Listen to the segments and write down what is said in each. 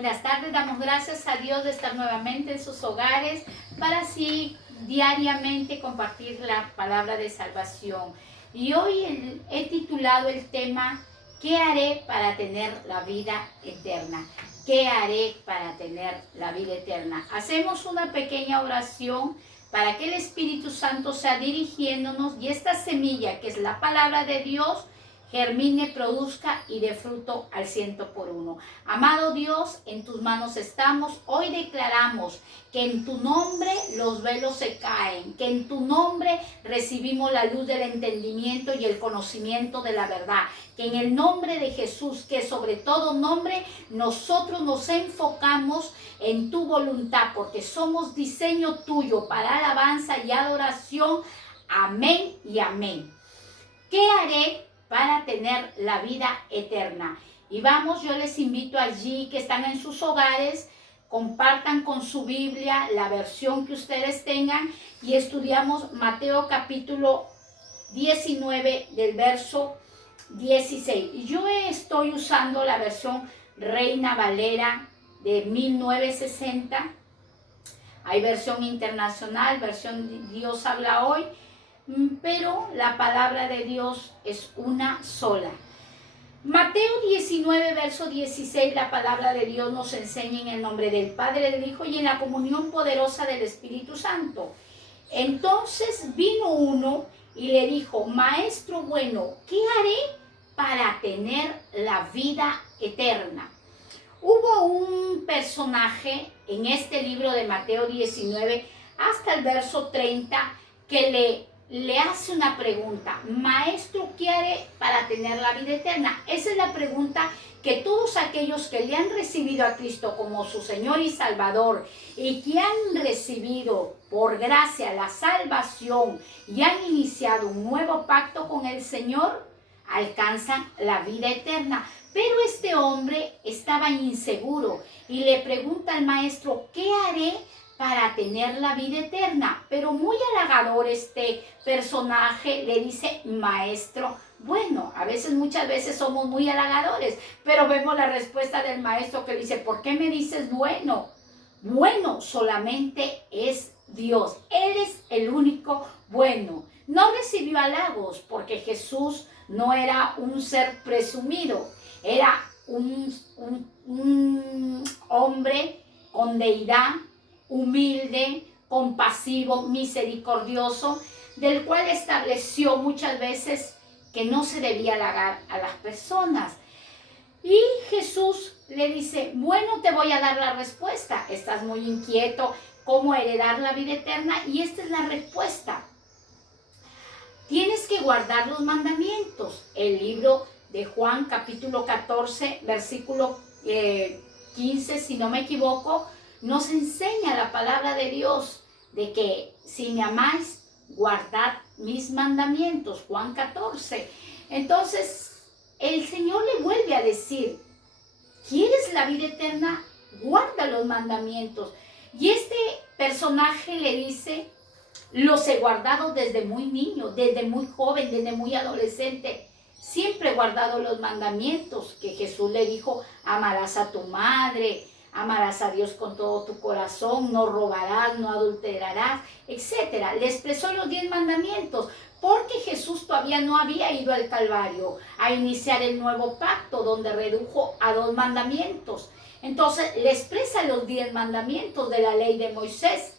Buenas tardes, damos gracias a Dios de estar nuevamente en sus hogares para así diariamente compartir la palabra de salvación. Y hoy he titulado el tema ¿qué haré para tener la vida eterna? ¿Qué haré para tener la vida eterna? Hacemos una pequeña oración para que el Espíritu Santo sea dirigiéndonos y esta semilla que es la palabra de Dios germine, produzca y dé fruto al 100%. Amado Dios, en tus manos estamos. Hoy declaramos que en tu nombre los velos se caen, que en tu nombre recibimos la luz del entendimiento y el conocimiento de la verdad, que en el nombre de Jesús, que sobre todo nombre, nosotros nos enfocamos en tu voluntad, porque somos diseño tuyo para alabanza y adoración. Amén y amén. ¿Qué haré para tener la vida eterna? Y vamos, yo les invito allí que están en sus hogares, compartan con su Biblia la versión que ustedes tengan y estudiamos Mateo capítulo 19 del verso 16. Y yo estoy usando la versión Reina Valera de 1960. Hay versión internacional, versión Dios habla hoy, pero la palabra de Dios es una sola. Mateo 19, verso 16, la palabra de Dios nos enseña en el nombre del Padre, del Hijo y en la comunión poderosa del Espíritu Santo. Entonces vino uno y le dijo: Maestro bueno, ¿qué haré para tener la vida eterna? Hubo un personaje en este libro de Mateo 19 hasta el verso 30 que le hace una pregunta: Maestro, ¿qué haré para tener la vida eterna? Esa es la pregunta que todos aquellos que le han recibido a Cristo como su Señor y Salvador y que han recibido por gracia la salvación y han iniciado un nuevo pacto con el Señor, alcanzan la vida eterna. Pero este hombre estaba inseguro y le pregunta al maestro: ¿qué haré para tener la vida eterna? Pero muy halagador este personaje le dice: Maestro bueno. A veces, muchas veces somos muy halagadores, pero vemos la respuesta del maestro que dice: ¿por qué me dices bueno? Bueno solamente es Dios. Él es el único bueno. No recibió halagos porque Jesús no era un ser presumido. Era un hombre con deidad, humilde, compasivo, misericordioso, del cual estableció muchas veces que no se debía halagar a las personas. Y Jesús le dice: bueno, te voy a dar la respuesta. Estás muy inquieto, ¿cómo heredar la vida eterna? Y esta es la respuesta. Tienes que guardar los mandamientos. El libro de Juan capítulo 14, versículo 15, si no me equivoco, nos enseña la palabra de Dios de que si me amáis, guardad mis mandamientos. Juan 14. Entonces, el Señor le vuelve a decir: ¿quieres la vida eterna? Guarda los mandamientos. Y este personaje le dice: los he guardado desde muy niño, desde muy joven, desde muy adolescente. Siempre he guardado los mandamientos que Jesús le dijo: amarás a tu madre, amarás a Dios con todo tu corazón, no robarás, no adulterarás, etc. Le expresó los 10 mandamientos porque Jesús todavía no había ido al Calvario a iniciar el nuevo pacto donde redujo a 2 mandamientos. Entonces le expresa los 10 mandamientos de la ley de Moisés.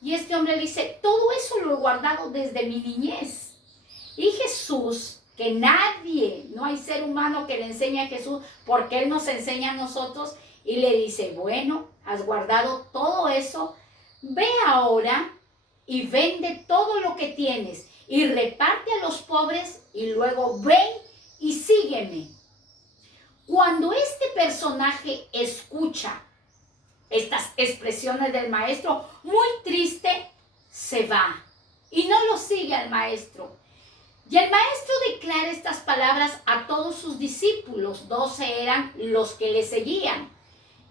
Y este hombre le dice: todo eso lo he guardado desde mi niñez. Y Jesús, que nadie, no hay ser humano que le enseñe a Jesús, porque Él nos enseña a nosotros, y le dice: bueno, has guardado todo eso, ve ahora y vende todo lo que tienes y reparte a los pobres y luego ven y sígueme. Cuando este personaje escucha estas expresiones del maestro, muy triste, se va y no lo sigue al maestro. Y el maestro declara estas palabras a todos sus discípulos, 12 eran los que le seguían,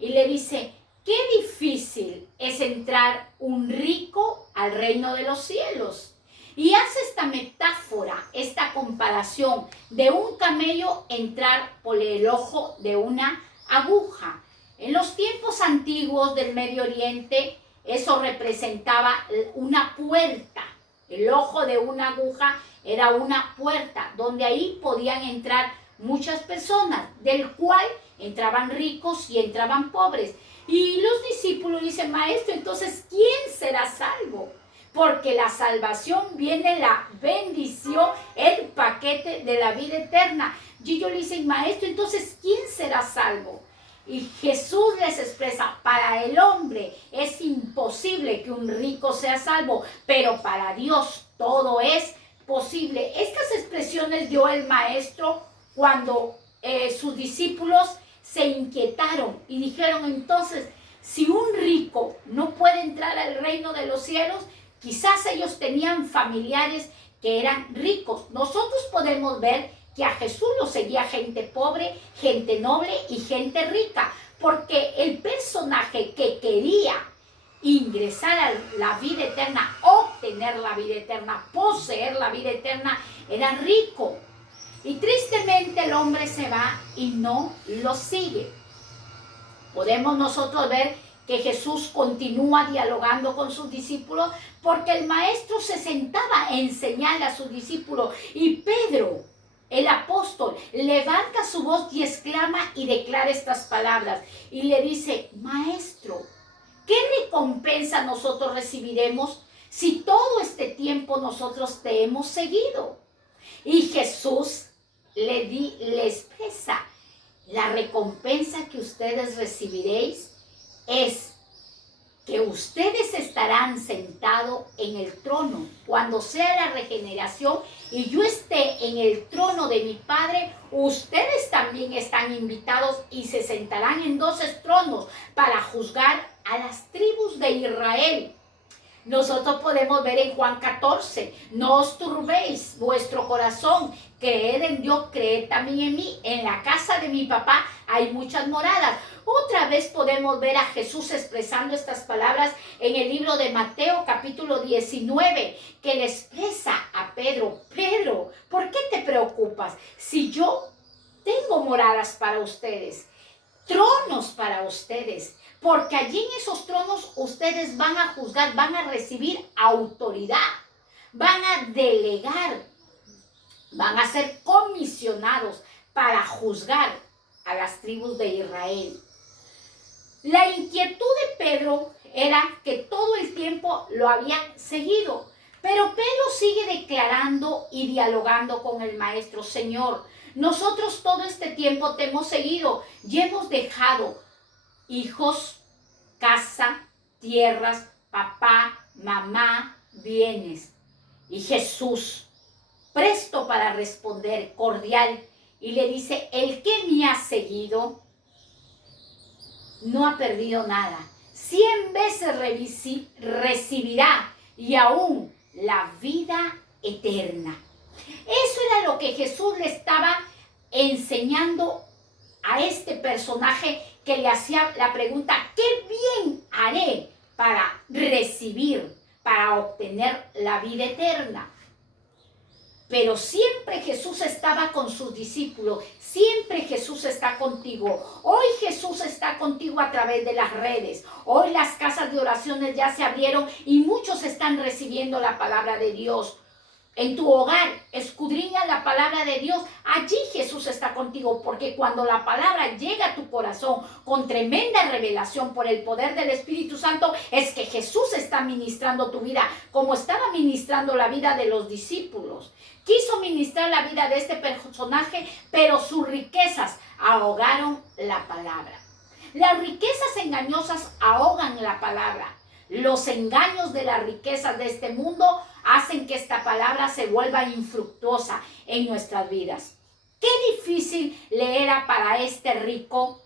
y le dice: qué difícil es entrar un rico al reino de los cielos. Y hace esta metáfora, esta comparación de un camello entrar por el ojo de una aguja. En los tiempos antiguos del Medio Oriente, eso representaba una puerta. El ojo de una aguja era una puerta donde ahí podían entrar muchas personas, del cual entraban ricos y entraban pobres. Y los discípulos dicen, maestro, entonces, ¿quién será salvo? Porque la salvación viene la bendición, el paquete de la vida eterna. Y ellos le dicen, maestro, entonces, ¿quién será salvo? Y Jesús les expresa, para el hombre es imposible que un rico sea salvo, pero para Dios todo es posible. Estas expresiones dio el maestro cuando sus discípulos se inquietaron y dijeron, entonces, si un rico no puede entrar al reino de los cielos, quizás ellos tenían familiares que eran ricos. Nosotros podemos ver que a Jesús lo seguía gente pobre, gente noble y gente rica, porque el personaje que quería ingresar a la vida eterna, obtener la vida eterna, poseer la vida eterna, era rico. Y tristemente el hombre se va y no lo sigue. Podemos nosotros ver que Jesús continúa dialogando con sus discípulos porque el maestro se sentaba a enseñarle a sus discípulos y Pedro, el apóstol, levanta su voz y exclama y declara estas palabras y le dice, maestro, ¿qué recompensa nosotros recibiremos si todo este tiempo nosotros te hemos seguido? Y Jesús le expresa, la recompensa que ustedes recibiréis es que ustedes estarán sentados en el trono. Cuando sea la regeneración y yo esté en el trono de mi Padre, ustedes también están invitados y se sentarán en 12 tronos para juzgar a las tribus de Israel. Nosotros podemos ver en Juan 14, no os turbéis vuestro corazón, creed en Dios, creed también en mí. En la casa de mi papá hay muchas moradas. Otra vez podemos ver a Jesús expresando estas palabras en el libro de Mateo capítulo 19, que le expresa a Pedro, Pedro, ¿por qué te preocupas? Si yo tengo moradas para ustedes, tronos para ustedes, porque allí en esos tronos ustedes van a juzgar, van a recibir autoridad, van a delegar, van a ser comisionados para juzgar a las tribus de Israel. La inquietud de Pedro era que todo el tiempo lo habían seguido, pero Pedro sigue declarando y dialogando con el maestro, Señor, nosotros todo este tiempo te hemos seguido y hemos dejado hijos, casa, tierras, papá, mamá, bienes. Y Jesús, presto para responder, cordial, y le dice, el que me ha seguido no ha perdido nada. 100 veces recibirá y aún la vida eterna. Eso era lo que Jesús le estaba enseñando a este personaje que le hacía la pregunta, ¿qué bien haré para recibir, para obtener la vida eterna? Pero siempre Jesús estaba con sus discípulos, siempre Jesús está contigo. Hoy Jesús está contigo a través de las redes. Hoy las casas de oraciones ya se abrieron y muchos están recibiendo la palabra de Dios. En tu hogar, escudriña la palabra de Dios. Allí Jesús está contigo, porque cuando la palabra llega a tu corazón con tremenda revelación por el poder del Espíritu Santo, es que Jesús está ministrando tu vida, como estaba ministrando la vida de los discípulos. Quiso ministrar la vida de este personaje, pero sus riquezas ahogaron la palabra. Las riquezas engañosas ahogan la palabra. Los engaños de las riquezas de este mundo hacen que esta palabra se vuelva infructuosa en nuestras vidas. Qué difícil le era para este rico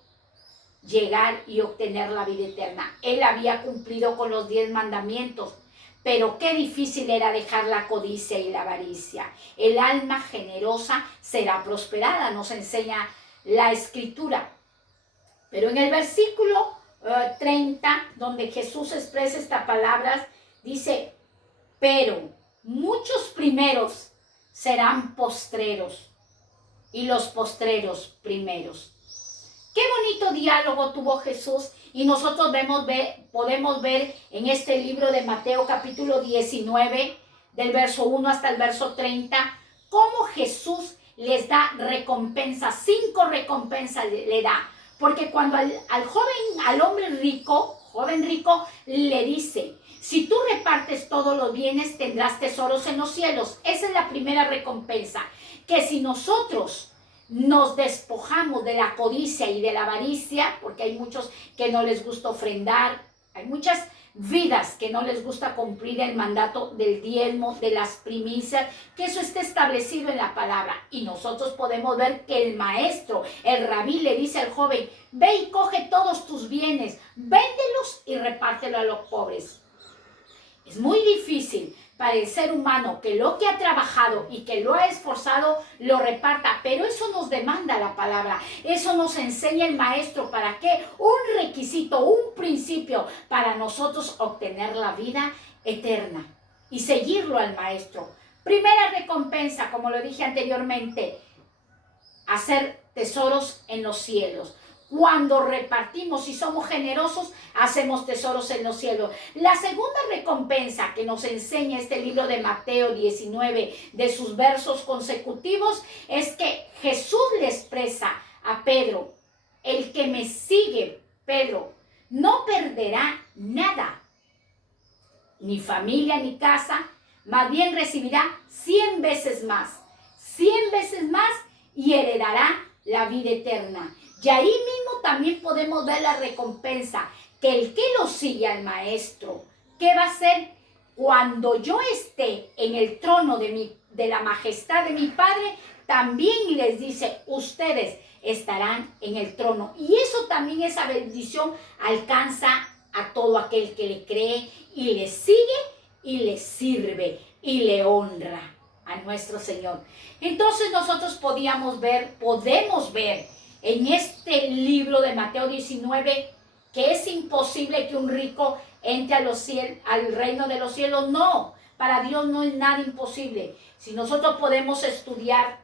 llegar y obtener la vida eterna. Él había cumplido con los 10 mandamientos, pero qué difícil era dejar la codicia y la avaricia. El alma generosa será prosperada, nos enseña la Escritura. Pero en el versículo 30, donde Jesús expresa estas palabras, dice, pero muchos primeros serán postreros y los postreros primeros. Qué bonito diálogo tuvo Jesús y nosotros podemos ver en este libro de Mateo capítulo 19, del verso 1 hasta el verso 30, cómo Jesús les da recompensas, 5 recompensas le da. Porque cuando al joven rico, le dice, si tú repartes todos los bienes, tendrás tesoros en los cielos. Esa es la primera recompensa, que si nosotros nos despojamos de la codicia y de la avaricia, porque hay muchos que no les gusta ofrendar, hay muchas vidas que no les gusta cumplir el mandato del diezmo, de las primicias, que eso está establecido en la palabra. Y nosotros podemos ver que el maestro, el rabí, le dice al joven, ve y coge todos tus bienes, véndelos y repártelo a los pobres. Es muy difícil para el ser humano que lo que ha trabajado y que lo ha esforzado lo reparta, pero eso nos demanda la palabra, eso nos enseña el maestro. ¿Para qué? Un requisito, un principio para nosotros obtener la vida eterna y seguirlo al maestro. Primera recompensa, como lo dije anteriormente, hacer tesoros en los cielos. Cuando repartimos y somos generosos, hacemos tesoros en los cielos. La segunda recompensa que nos enseña este libro de Mateo 19, de sus versos consecutivos, es que Jesús le expresa a Pedro, el que me sigue, Pedro, no perderá nada, ni familia ni casa, más bien recibirá 100 veces más, 100 veces más y heredará la vida eterna. Y ahí mismo también podemos ver la recompensa, que el que lo sigue al maestro, ¿qué va a hacer? Cuando yo esté en el trono de la majestad de mi Padre, también les dice, ustedes estarán en el trono. Y eso también, esa bendición alcanza a todo aquel que le cree y le sigue y le sirve y le honra a nuestro Señor. Entonces nosotros podemos ver en este libro de Mateo 19 que es imposible que un rico entre al reino de los cielos. No, para Dios no es nada imposible. Si nosotros podemos estudiar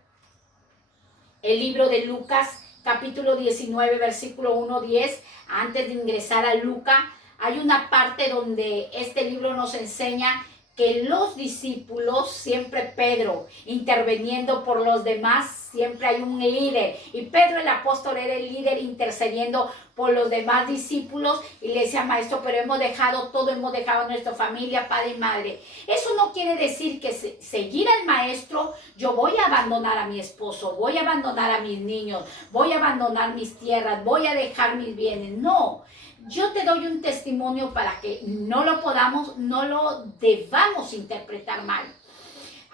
el libro de Lucas, capítulo 19, versículo 1-10, antes de ingresar a Lucas, hay una parte donde este libro nos enseña que los discípulos, siempre Pedro interviniendo por los demás, siempre hay un líder. Y Pedro el apóstol era el líder intercediendo por los demás discípulos y le decía, maestro, pero hemos dejado todo, hemos dejado nuestra familia, padre y madre. Eso no quiere decir que seguir al maestro, yo voy a abandonar a mi esposo, voy a abandonar a mis niños, voy a abandonar mis tierras, voy a dejar mis bienes. No. Yo te doy un testimonio para que no lo debamos interpretar mal.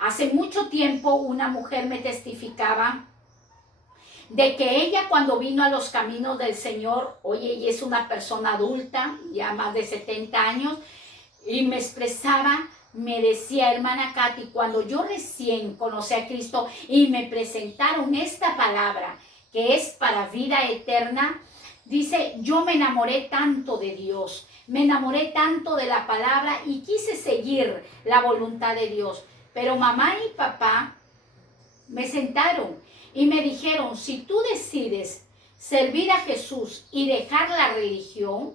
Hace mucho tiempo una mujer me testificaba de que ella cuando vino a los caminos del Señor, oye, ella es una persona adulta, ya más de 70 años, y me expresaba, me decía, hermana Katy, cuando yo recién conocí a Cristo y me presentaron esta palabra que es para vida eterna, dice, yo me enamoré tanto de Dios, me enamoré tanto de la palabra y quise seguir la voluntad de Dios. Pero mamá y papá me sentaron y me dijeron, si tú decides servir a Jesús y dejar la religión,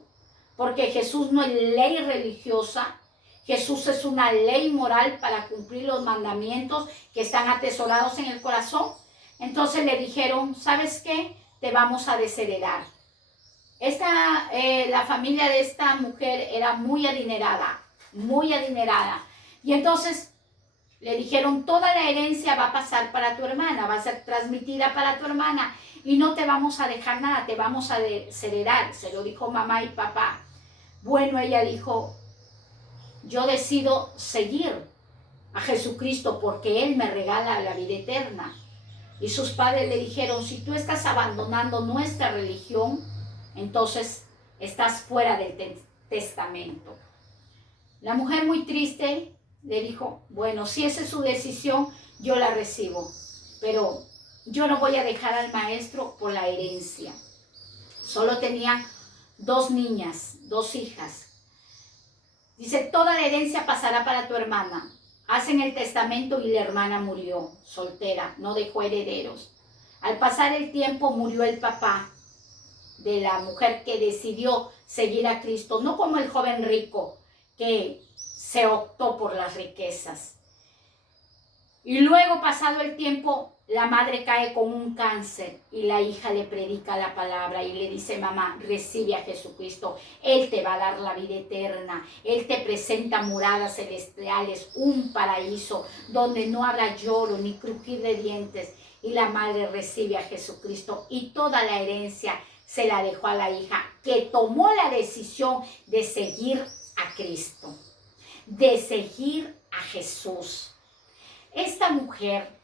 porque Jesús no es ley religiosa, Jesús es una ley moral para cumplir los mandamientos que están atesorados en el corazón. Entonces le dijeron, ¿sabes qué? Te vamos a desheredar. La familia de esta mujer era muy adinerada. Y entonces le dijeron, toda la herencia va a pasar para tu hermana, va a ser transmitida para tu hermana y no te vamos a dejar nada, te vamos a desheredar. Se lo dijo mamá y papá. Bueno, ella dijo, yo decido seguir a Jesucristo porque Él me regala la vida eterna. Y sus padres le dijeron, si tú estás abandonando nuestra religión, entonces estás fuera del testamento. La mujer muy triste le dijo, bueno, si esa es su decisión, yo la recibo, pero yo no voy a dejar al maestro por la herencia. Solo tenían 2 niñas, 2 hijas. Dice, toda la herencia pasará para tu hermana. Hacen el testamento y la hermana murió, soltera, no dejó herederos. Al pasar el tiempo murió el papá. de la mujer que decidió seguir a Cristo, no como el joven rico que se optó por las riquezas. Y luego, pasado el tiempo, la madre cae con un cáncer y la hija le predica la palabra y le dice: mamá, recibe a Jesucristo, Él te va a dar la vida eterna, Él te presenta moradas celestiales, un paraíso donde no habrá lloro ni crujir de dientes. Y la madre recibe a Jesucristo y toda la herencia se la dejó a la hija, que tomó la decisión de seguir a Cristo, de seguir a Jesús. Esta mujer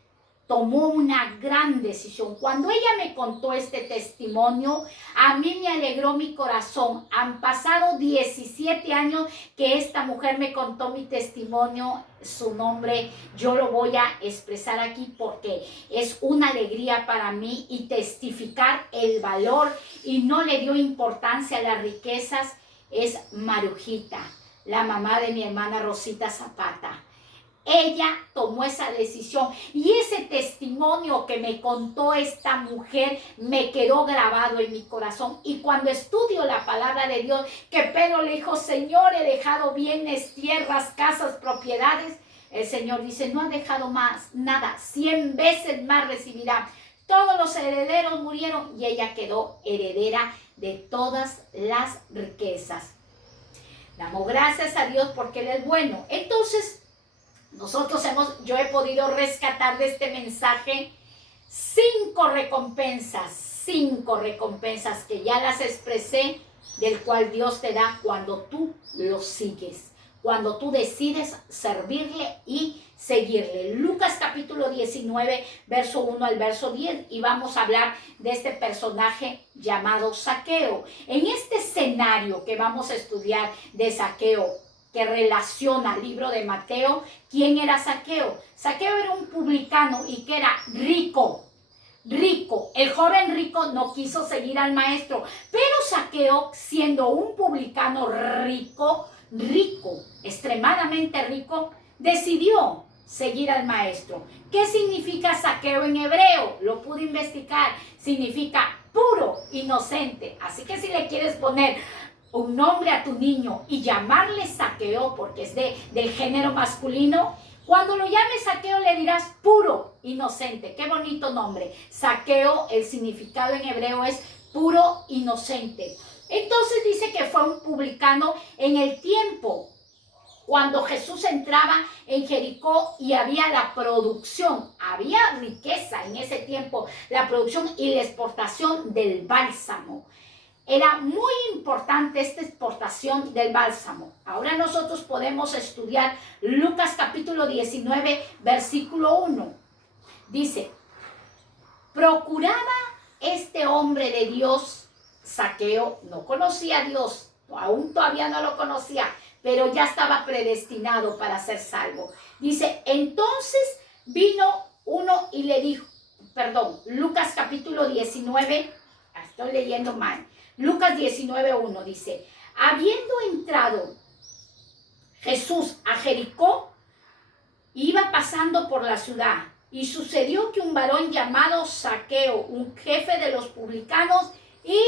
tomó una gran decisión. Cuando ella me contó este testimonio, a mí me alegró mi corazón. Han pasado 17 años que esta mujer me contó mi testimonio. Su nombre yo lo voy a expresar aquí porque es una alegría para mí y testificar el valor, y no le dio importancia a las riquezas. Es Marujita, la mamá de mi hermana Rosita Zapata. Ella tomó esa decisión y ese testimonio que me contó esta mujer me quedó grabado en mi corazón. Y cuando estudio la palabra de Dios, que Pedro le dijo: Señor, he dejado bienes, tierras, casas, propiedades. El Señor dice: no ha dejado más, nada, 100 veces más recibirá. Todos los herederos murieron y ella quedó heredera de todas las riquezas. Damos gracias a Dios porque Él es bueno. Entonces, yo he podido rescatar de este mensaje 5 recompensas que ya las expresé, del cual Dios te da cuando tú lo sigues, cuando tú decides servirle y seguirle. Lucas capítulo 19, verso 1 al verso 10, y vamos a hablar de este personaje llamado Zaqueo. En este escenario que vamos a estudiar de Zaqueo, que relaciona el libro de Mateo, ¿quién era Zaqueo? Zaqueo era un publicano y que era rico. El joven rico no quiso seguir al maestro, pero Zaqueo, siendo un publicano rico, extremadamente rico, decidió seguir al maestro. ¿Qué significa Zaqueo en hebreo? Lo pude investigar. Significa puro, inocente. Así que si le quieres poner un nombre a tu niño y llamarle Zaqueo porque es del género masculino, cuando lo llames Zaqueo le dirás puro, inocente. Qué bonito nombre. Zaqueo, el significado en hebreo es puro, inocente. Entonces dice que fue un publicano en el tiempo cuando Jesús entraba en Jericó y había la producción, había riqueza en ese tiempo, la producción y la exportación del bálsamo. Era muy importante esta exportación del bálsamo. Ahora nosotros podemos estudiar Lucas capítulo 19, versículo 1. Dice: procuraba este hombre de Dios, Zaqueo, no conocía a Dios, aún todavía no lo conocía, pero ya estaba predestinado para ser salvo. Dice: entonces vino uno y le dijo, Lucas capítulo 19, estoy leyendo mal. Lucas 19:1 dice: habiendo entrado Jesús a Jericó, iba pasando por la ciudad, y sucedió que un varón llamado Zaqueo, un jefe de los publicanos y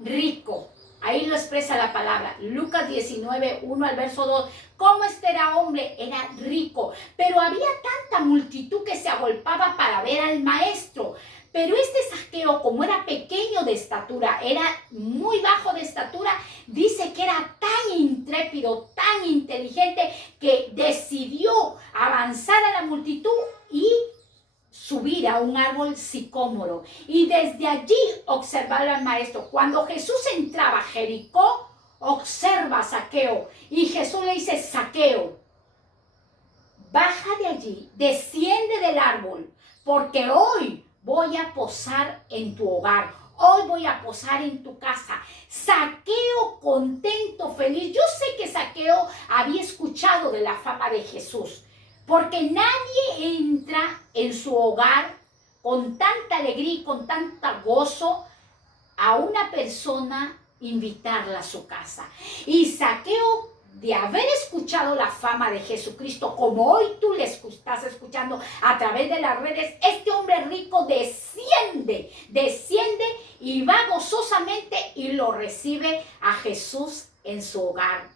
rico, ahí lo expresa la palabra, Lucas 19:1 al verso 2, ¿cómo este era hombre? Era rico, pero había tanta multitud que se agolpaba para ver al maestro. Pero este Zaqueo, como era pequeño de estatura, era muy bajo de estatura, dice que era tan intrépido, tan inteligente, que decidió avanzar a la multitud y subir a un árbol sicómoro. Y desde allí observar al maestro. Cuando Jesús entraba a Jericó, observa a Zaqueo. Y Jesús le dice: Zaqueo, baja de allí, desciende del árbol, porque hoy voy a posar en tu hogar, hoy voy a posar en tu casa. Zaqueo, contento, feliz. Yo sé que Zaqueo había escuchado de la fama de Jesús, porque nadie entra en su hogar con tanta alegría y con tanto gozo a una persona, invitarla a su casa. Y Zaqueo de haber escuchado la fama de Jesucristo, como hoy tú le estás escuchando a través de las redes, este hombre rico desciende y va gozosamente y lo recibe a Jesús en su hogar.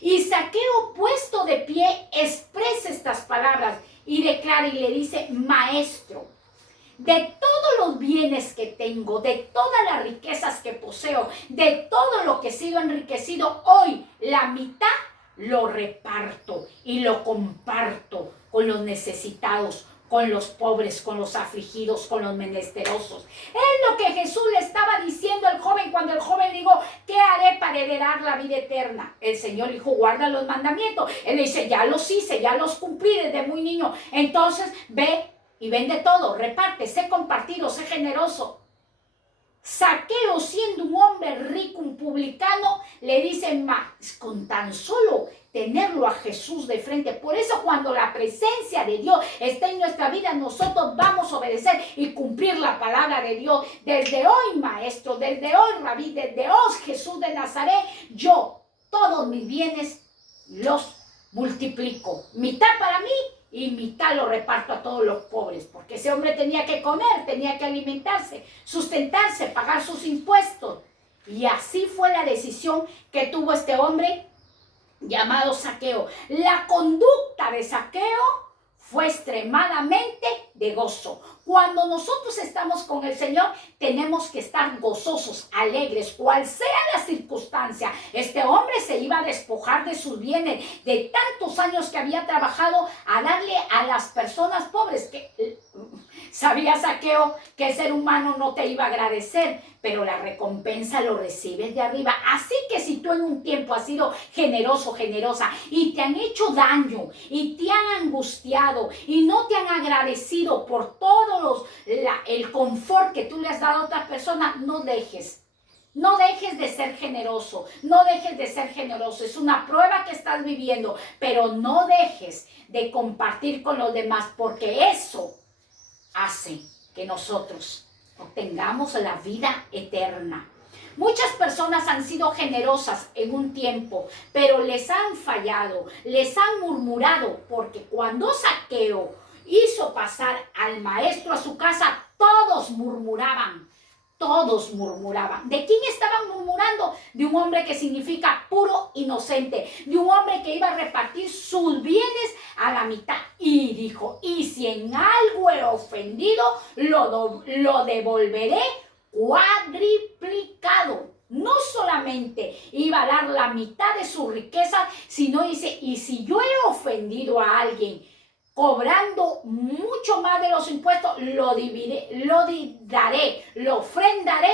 Y Zaqueo, puesto de pie, expresa estas palabras y declara y le dice: Maestro, de todos los bienes que tengo, de todas las riquezas que poseo, de todo lo que he sido enriquecido, hoy la mitad lo reparto y lo comparto con los necesitados, con los pobres, con los afligidos, con los menesterosos. Es lo que Jesús le estaba diciendo al joven cuando el joven le dijo: ¿qué haré para heredar la vida eterna? El Señor dijo: guarda los mandamientos. Él le dice: ya los hice, ya los cumplí desde muy niño. Entonces ve y vende todo, reparte, sé compartido, sé generoso. Zaqueo, siendo un hombre rico, un publicano, le dice: con tan solo tenerlo a Jesús de frente. Por eso cuando la presencia de Dios está en nuestra vida, nosotros vamos a obedecer y cumplir la palabra de Dios. Desde hoy, Maestro, desde hoy, Rabí, desde hoy, Jesús de Nazaret, yo todos mis bienes los multiplico. Mitad para mí y mitad lo reparto a todos los pobres, porque ese hombre tenía que comer, tenía que alimentarse, sustentarse, pagar sus impuestos. Y así fue la decisión que tuvo este hombre llamado Zaqueo. La conducta de Zaqueo fue extremadamente de gozo. Cuando nosotros estamos con el Señor, tenemos que estar gozosos, alegres, cual sea la circunstancia. Este hombre se iba a despojar de sus bienes, de tantos años que había trabajado, a darle a las personas pobres. Que sabía Zaqueo que el ser humano no te iba a agradecer, pero la recompensa lo recibes de arriba. Así que si tú en un tiempo has sido generoso, generosa, y te han hecho daño, y te han angustiado, y no te han agradecido por todo el confort que tú le has dado a otras personas, no dejes de ser generoso, no dejes de ser generoso. Es una prueba que estás viviendo, pero no dejes de compartir con los demás, porque eso hace que nosotros obtengamos la vida eterna. Muchas personas han sido generosas en un tiempo, pero les han fallado, les han murmurado, porque cuando Zaqueo hizo pasar al maestro a su casa, todos murmuraban. Todos murmuraban. ¿De quién estaban murmurando? De un hombre que significa puro inocente, de un hombre que iba a repartir sus bienes a la mitad. Y dijo: y si en algo he ofendido, lo devolveré cuadriplicado. No solamente iba a dar la mitad de su riqueza, sino dice: y si yo he ofendido a alguien cobrando mucho más de los impuestos, lo ofrendaré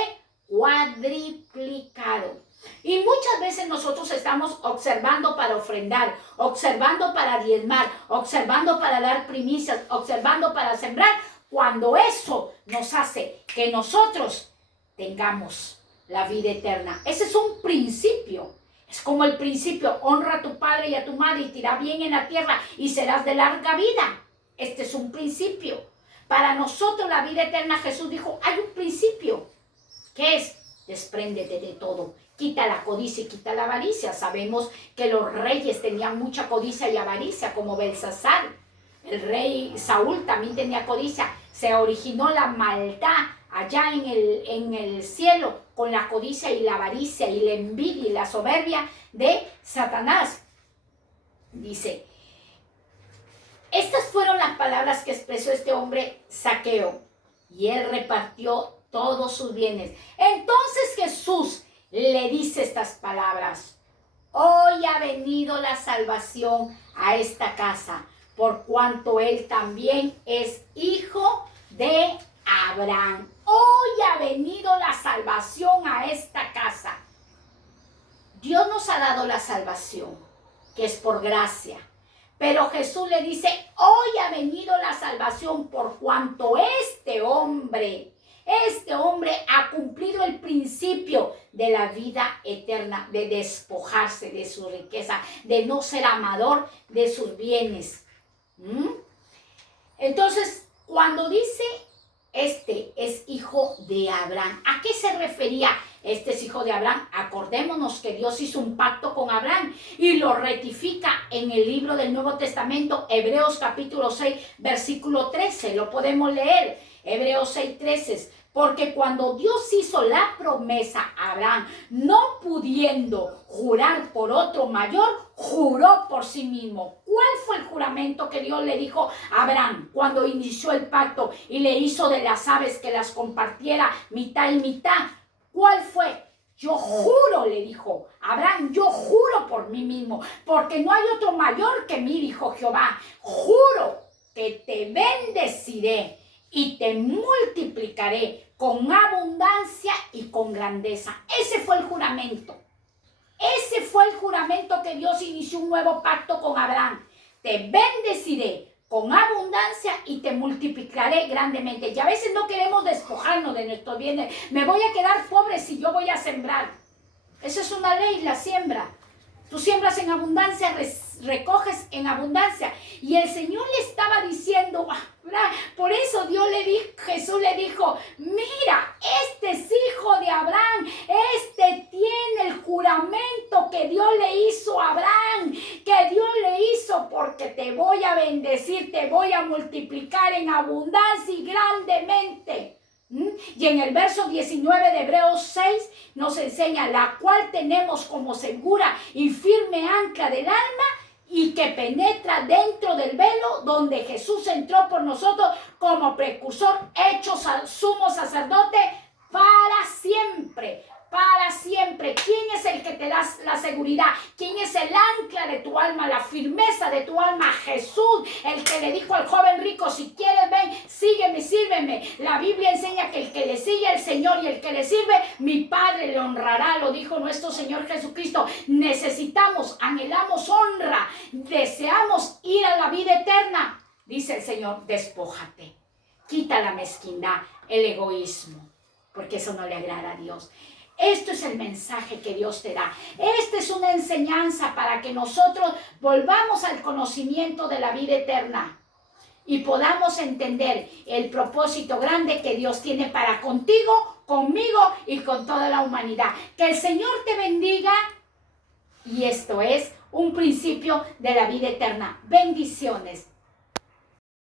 cuadriplicado. Y muchas veces nosotros estamos observando para ofrendar, observando para diezmar, observando para dar primicias, observando para sembrar, cuando eso nos hace que nosotros tengamos la vida eterna. Ese es un principio. Es como el principio: honra a tu padre y a tu madre y te irá bien en la tierra y serás de larga vida. Este es un principio. Para nosotros la vida eterna, Jesús dijo, hay un principio. ¿Qué es? Despréndete de todo. Quita la codicia y quita la avaricia. Sabemos que los reyes tenían mucha codicia y avaricia, como Belsasar. El rey Saúl también tenía codicia. Se originó la maldad allá en el cielo con la codicia y la avaricia y la envidia y la soberbia de Satanás. Dice, estas fueron las palabras que expresó este hombre Zaqueo, y él repartió todos sus bienes. Entonces Jesús le dice estas palabras: hoy ha venido la salvación a esta casa, por cuanto él también es hijo de Abraham. Hoy ha venido la salvación a esta casa. Dios nos ha dado la salvación, que es por gracia. Pero Jesús le dice, hoy ha venido la salvación por cuanto este hombre ha cumplido el principio de la vida eterna, de despojarse de su riqueza, de no ser amador de sus bienes. Entonces, cuando dice este es hijo de Abraham, ¿a qué se refería este es hijo de Abraham. Acordémonos que Dios hizo un pacto con Abraham y lo rectifica en el libro del Nuevo Testamento, Hebreos capítulo 6, versículo 13. Lo podemos leer, Hebreos 6, 13. Porque cuando Dios hizo la promesa a Abraham, no pudiendo jurar por otro mayor, juró por sí mismo. ¿Cuál fue el juramento que Dios le dijo a Abraham cuando inició el pacto y le hizo de las aves que las compartiera mitad y mitad? ¿Cuál fue? Yo juro, le dijo Abraham, yo juro por mí mismo, porque no hay otro mayor que mí, dijo Jehová. Juro que te bendeciré y te multiplicaré con abundancia y con grandeza. Ese fue el juramento. Ese fue el juramento que Dios inició un nuevo pacto con Abraham. Te bendeciré con abundancia y te multiplicaré grandemente. Y a veces no queremos despojarnos de nuestros bienes. Me voy a quedar pobre si yo voy a sembrar. Esa es una ley, la siembra. Tú siembras en abundancia, recoges en abundancia. Y el Señor le estaba diciendo, por eso Jesús le dijo, mira, este es hijo de Abraham, este tiene el juramento que Dios le hizo a Abraham, que Dios le hizo porque te voy a bendecir, te voy a multiplicar en abundancia y grandemente. Y en el verso 19 de Hebreos 6 nos enseña, la cual tenemos como segura y firme ancla del alma y que penetra dentro del velo donde Jesús entró por nosotros como precursor, hecho sumo sacerdote para siempre. Para siempre. ¿Quién es el que te da la seguridad? ¿Quién es el ancla de tu alma, la firmeza de tu alma? Jesús, el que le dijo al joven rico, si quieres ven, sígueme, sírveme. La Biblia enseña que el que le sigue al Señor y el que le sirve, mi Padre le honrará, lo dijo nuestro Señor Jesucristo. Necesitamos, anhelamos honra, deseamos ir a la vida eterna. Dice el Señor, despójate, quita la mezquindad, el egoísmo, porque eso no le agrada a Dios. Esto es el mensaje que Dios te da. Esta es una enseñanza para que nosotros volvamos al conocimiento de la vida eterna y podamos entender el propósito grande que Dios tiene para contigo, conmigo y con toda la humanidad. Que el Señor te bendiga y esto es un principio de la vida eterna. Bendiciones.